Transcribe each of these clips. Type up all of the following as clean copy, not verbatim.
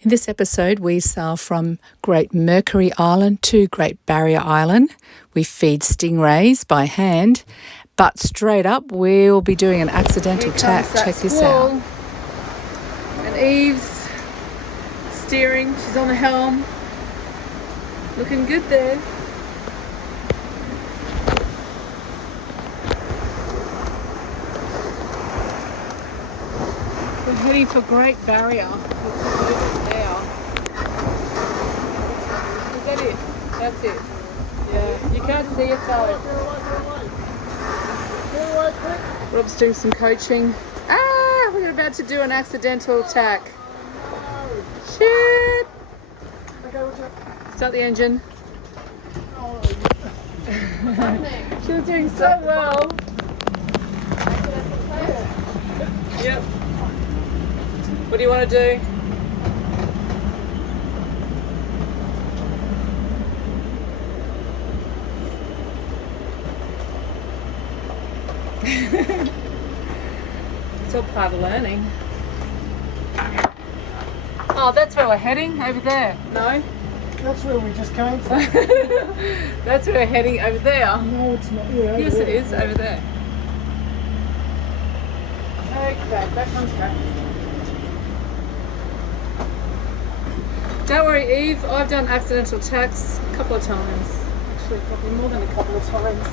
In this episode, we sail from Great Mercury Island to Great Barrier Island. We feed stingrays by hand, but straight up we'll be doing an accidental tack. Check this out. And Eve's steering, she's on the helm. Looking good there. We're heading for Great Barrier. Is that it? That's it. Yeah, you can't see it though. Rob's doing some coaching. We're about to do an accidental tack. Shit! Start the engine. She was doing so well. Yep. What do you want to do? It's all part of learning. Oh, that's where we're heading, over there. No? That's where we just came from. That's where we're heading, over there. No, it's not. Yeah, Yes, it is, over there. Okay, back on track. Don't worry, Eve, I've done accidental tacks a couple of times. Actually, probably more than a couple of times.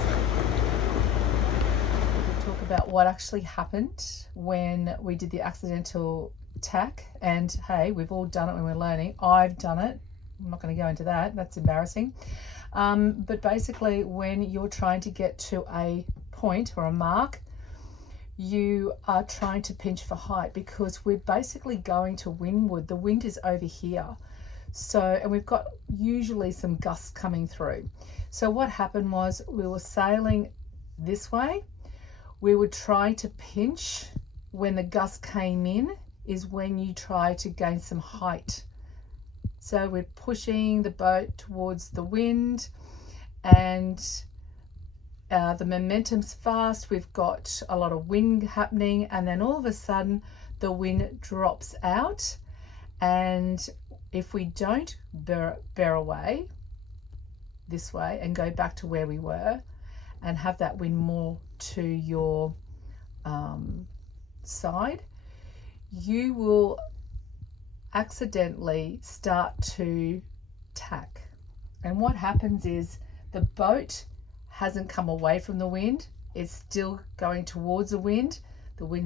We'll talk about what actually happened when we did the accidental tack. And hey, we've all done it when we're learning. I've done it. I'm not going to go into that. That's embarrassing. But basically, when you're trying to get to a point or a mark, you are trying to pinch for height because we're basically going to windward. The wind is over here. So, and we've got usually some gusts coming through. So what happened was we were sailing this way. We would try to pinch when the gust came in is when you try to gain some height. So we're pushing the boat towards the wind and the momentum's fast. We've got a lot of wind happening, and then all of a sudden the wind drops out, and if we don't bear away this way and go back to where we were and have that wind more to your side, you will accidentally start to tack. And what happens is the boat hasn't come away from the wind, it's still going towards the wind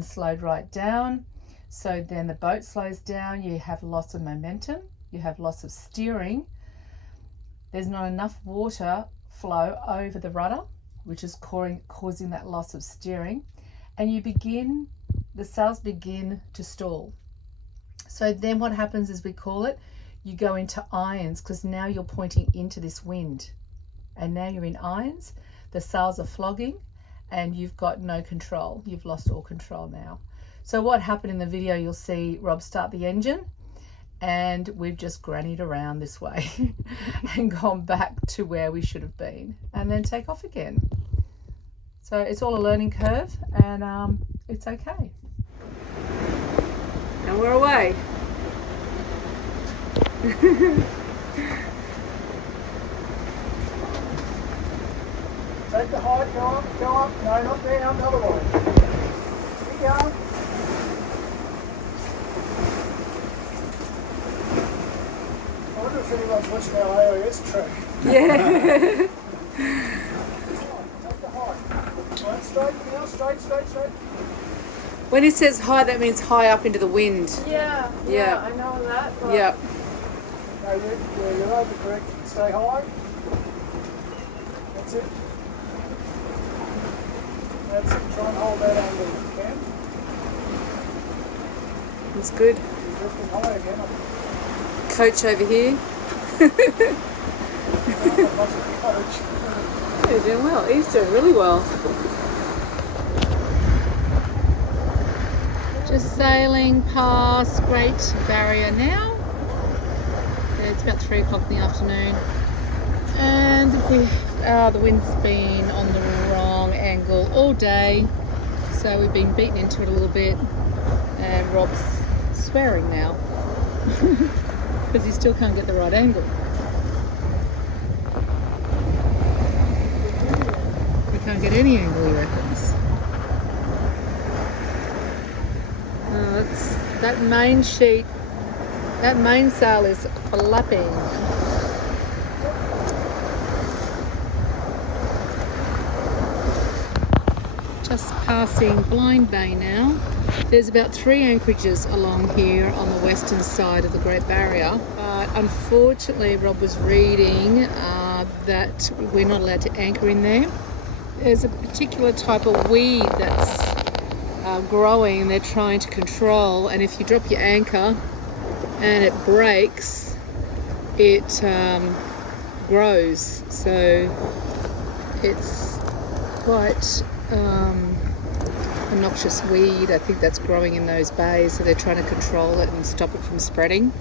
slowed right down, so then the boat slows down, you have loss of momentum, you have loss of steering, there's not enough water flow over the rudder, which is causing that loss of steering, and the sails begin to stall. So then what happens is, we call it, you go into irons, because now you're pointing into this wind. And now you're in irons, the sails are flogging, and you've got no control. You've lost all control now. So what happened in the video, you'll see Rob start the engine, and we've just grannied around this way and gone back to where we should have been, and then take off again. So it's all a learning curve, and it's okay. And we're away. Take the height, go up. No, not down, the other way. Keep going. I wonder if anyone's watching our AIS track. Yeah. Take the height. Right, straight now, straight. When he says high, that means high up into the wind. Yeah, I know that. But Yep. No, you're over correct. Stay high. That's it. That's it. Try and hold that angle if you can. It's good. You're drifting high again. Coach over here. Not much of a coach. You're doing well. He's doing really well. Just sailing past Great Barrier now. It's about 3 o'clock in the afternoon, and the wind's been on the wrong angle all day, so we've been beaten into it a little bit, and Rob's swearing now. because he still can't get the right angle. He can't get any angle, he reckons. Oh, that main sheet, that mainsail is flapping. Just passing Blind Bay now. There's about 3 anchorages along here on the western side of the Great Barrier, but unfortunately Rob was reading that we're not allowed to anchor in there. There's a particular type of weed that's growing and they're trying to control, and if you drop your anchor and it breaks, it grows, so it's quite a noxious weed, I think, that's growing in those bays, so they're trying to control it and stop it from spreading.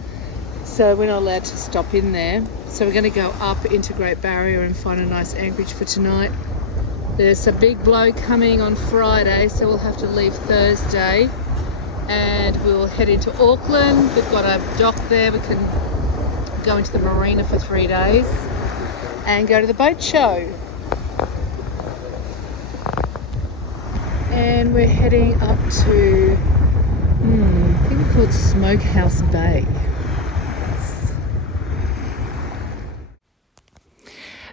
So we're not allowed to stop in there. So we're going to go up into Great Barrier and find a nice anchorage for tonight. There's a big blow coming on Friday, so we'll have to leave Thursday and we'll head into Auckland. We've got a dock there, we can go into the marina for 3 days and go to the boat show. And we're heading up to, I think it's called Smokehouse Bay.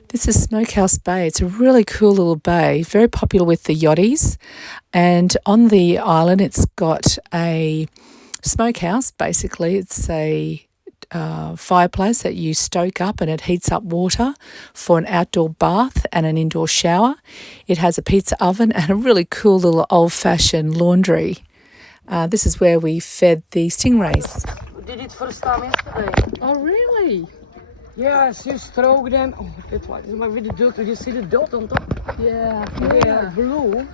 This is Smokehouse Bay. It's a really cool little bay, very popular with the yachties. And on the island, it's got a smokehouse. Basically, it's a fireplace that you stoke up and it heats up water for an outdoor bath and an indoor shower. It has a pizza oven and a really cool little old-fashioned laundry. This is where we fed the stingrays. We did it first time yesterday. Oh, really? Yes, you stroke them. Oh, dit is maar weer de dot. You see the dot on top? Yeah. They are blue.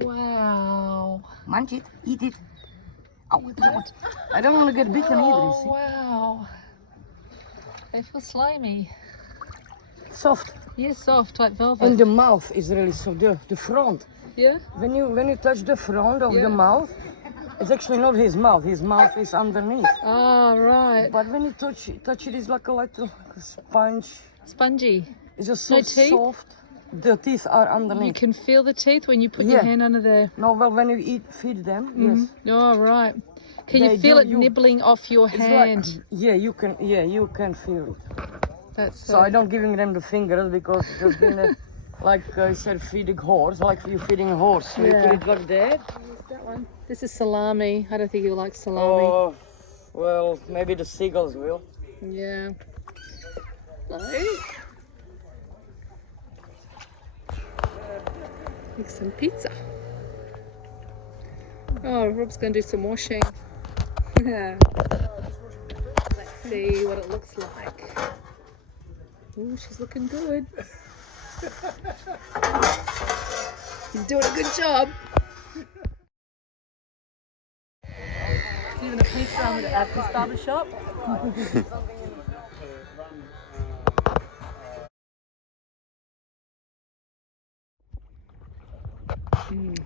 Wow. Munch it, eat it. Oh, I don't want to get bitten either, you see. Wow. They feel slimy. Soft. Yeah, soft, like velvet. And the mouth is really soft. The front. Yeah? When you touch the front of Yeah. the mouth, it's actually not his mouth. His mouth is underneath. Ah, right. But when you touch it, it's like a sponge. Spongy. It's just No so teeth? soft. The teeth are underneath. You can feel the teeth when you put your Yeah. hand under there. No, well, when you feed them, yes. Oh, right. Can They you feel do, it you- nibbling off your It's hand? like, you can feel it. That's So I don't giving them the fingers because just been like I said, feeding horse, like you feeding a horse. So you Yeah. put it like that. that one. This is salami. I don't think you like salami. Oh, well, maybe the seagulls will. Yeah. No. Make some pizza. Oh, Rob's going to do some washing. Let's see what it looks like. Oh, she's looking good. He's doing a good job. Even a pizza at this barber shop.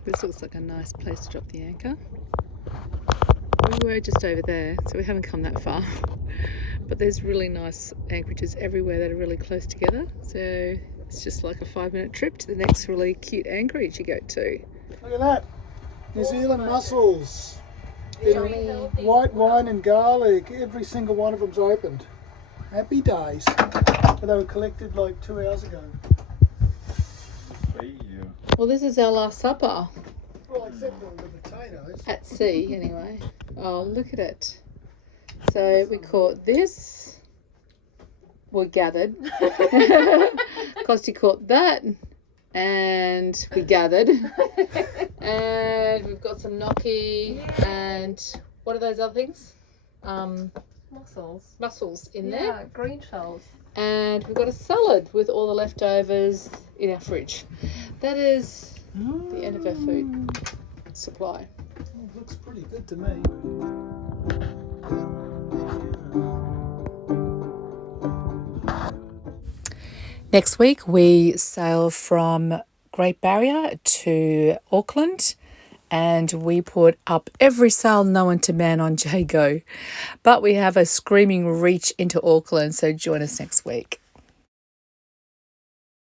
This looks like a nice place to drop the anchor. We were just over there, so we haven't come that far. But there's really nice anchorages everywhere that are really close together. So it's just like a 5-minute trip to the next really cute anchorage you go to. Look at that. New Zealand mussels. In white wine and garlic. Every single one of them's opened. Happy days. But they were collected like 2 hours ago. Well, this is our last supper. Well, except for the potatoes. At sea, anyway. Oh, look at it. So we caught this. We gathered. Costi caught that. And we gathered. And we've got some gnocchi. And what are those other things? Mussels in there. Yeah, green shells. And we've got a salad with all the leftovers in our fridge. That is the end of our food supply. Oh, looks pretty good to me. Next week, we sail from Great Barrier to Auckland, and we put up every sail known to man on Jago. But we have a screaming reach into Auckland, so join us next week.